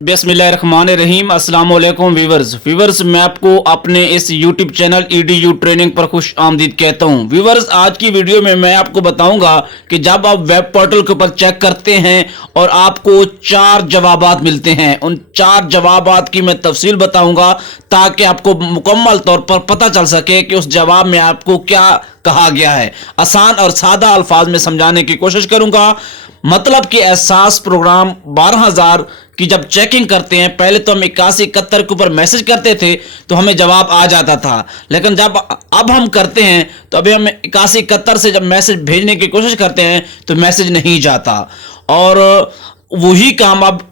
बिस्मिल्लाहिर्रहमानिर्रहीम। अस्सलाम वालेकुम व्यूवर्स, मैं आपको अपने इस YouTube चैनल EDU ट्रेनिंग पर खुश आमदीद कहता हूं। व्यूवर्स, आज की वीडियो में मैं आपको बताऊंगा कि जब आप वेब पोर्टल के ऊपर चेक करते हैं और आपको 4 जवाबात मिलते हैं, उन 4 जवाबात की मैं तफसील बताऊंगा ताकि आपको मुकम्मल तौर पर पता चल सके कि उस जवाब में आपको क्या कहा गया है। आसान और सादा अल्फाज में समझाने की कोशिश करूंगा। मतलब कि एहसास प्रोग्राम 12000 की जब चेकिंग करते हैं, पहले तो हम 8171 के ऊपर मैसेज करते थे तो हमें जवाब आ जाता था, लेकिन जब अब हम करते हैं तो अभी हम 8171 से जब मैसेज भेजने की कोशिश करते हैं तो मैसेज नहीं जाता। और वही काम अब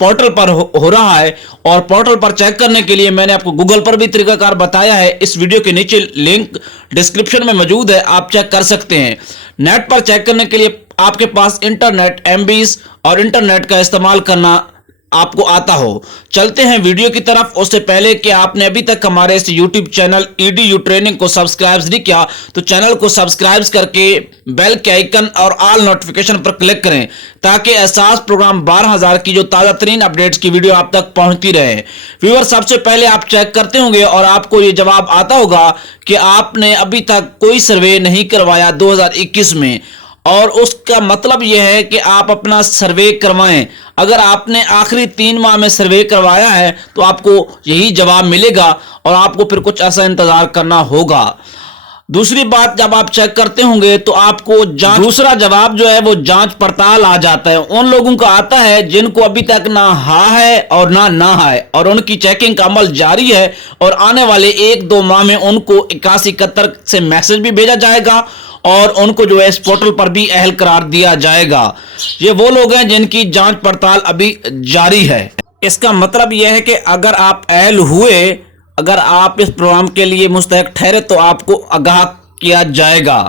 पोर्टल पर हो रहा है। और पोर्टल पर चेक करने के लिए मैंने आपको गूगल पर भी तरीकाकार बताया है। इस वीडियो के नीचे लिंक डिस्क्रिप्शन में मौजूद है, आप चेक कर सकते हैं। नेट पर चेक करने के लिए आपके पास इंटरनेट MBs और इंटरनेट का इस्तेमाल करना आपको आता हो। चलते हैं वीडियो की तरफ। उससे पहले कि आपने अभी तक हमारे इस YouTube चैनल EDU ट्रेनिंग को सब्सक्राइब नहीं किया तो चैनल को सब्सक्राइब करके बेल के आइकन और ऑल नोटिफिकेशन पर क्लिक करें ताकि एहसास प्रोग्राम 12000 की जो ताज़ा तरीन अपडेट्स की वीडियो आप तक पहुंचती रहे। व्यूअर, सबसे पहले आप चेक करते होंगे और आपको ये जवाब आता होगा कि आपने अभी तक कोई सर्वे नहीं करवाया 2021 में, और उसका मतलब यह है कि आप अपना सर्वे करवाएं। अगर आपने आखिरी 3 माह में सर्वे करवाया है तो आपको यही जवाब मिलेगा और आपको फिर कुछ ऐसा इंतजार करना होगा। दूसरी बात, जब आप चेक करते होंगे तो आपको दूसरा जवाब जो है वो जांच पड़ताल आ जाता है। उन लोगों का आता है जिनको अभी तक ना हाँ है और ना है, और उनकी चेकिंग का अमल जारी है और आने वाले 1-2 माह में उनको 8171 से मैसेज भी भेजा जाएगा और उनको जो है इस पोर्टल पर भी अहल करार दिया जाएगा। ये वो लोग हैं जिनकी जांच पड़ताल अभी जारी है। इसका मतलब यह है कि अगर आप अहल हुए, अगर आप इस प्रोग्राम के लिए मुस्तहक ठहरे तो आपको आगाह किया जाएगा।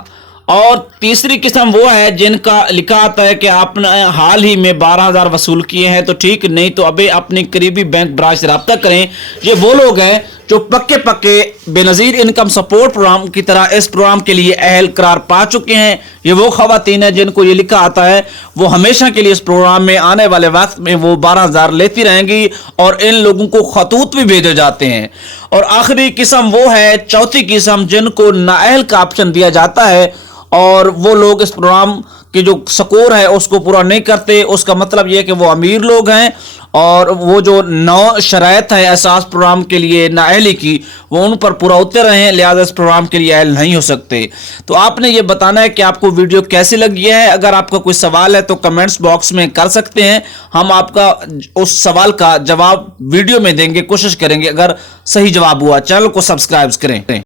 और तीसरी किस्म वो है जिनका लिखा आता है कि आपने हाल ही में 12000 वसूल किए हैं तो ठीक, नहीं तो अभी अपनी करीबी बैंक ब्रांच से रब्ता करें। ये वो लोग हैं जो पक्के बेनज़ीर इनकम सपोर्ट प्रोग्राम की तरह इस प्रोग्राम के लिए अहल करार पा चुके हैं। ये वो खवातीन हैं जिनको ये लिखा आता है वो हमेशा के लिए इस प्रोग्राम में आने वाले वक्त में वो 12000 लेती रहेंगी और इन लोगों को खतूत भी भेजे जाते हैं। और आखिरी किस्म वो है, चौथी किस्म, जिनको नाअहल का ऑप्शन दिया जाता है और वो लोग इस प्रोग्राम की जो स्कोर है उसको पूरा नहीं करते। उसका मतलब ये है कि वो अमीर लोग हैं और वो जो 9 शराइत है एहसास प्रोग्राम के लिए नाअहली की, वो उन पर पूरा उतर रहे हैं, लिहाजा इस प्रोग्राम के लिए अहल नहीं हो सकते। तो आपने ये बताना है कि आपको वीडियो कैसी लगी है। अगर आपका कोई सवाल है तो कमेंट्स बॉक्स में कर सकते हैं, हम आपका उस सवाल का जवाब वीडियो में देंगे, कोशिश करेंगे अगर सही जवाब हुआ। चैनल को सब्सक्राइब करें।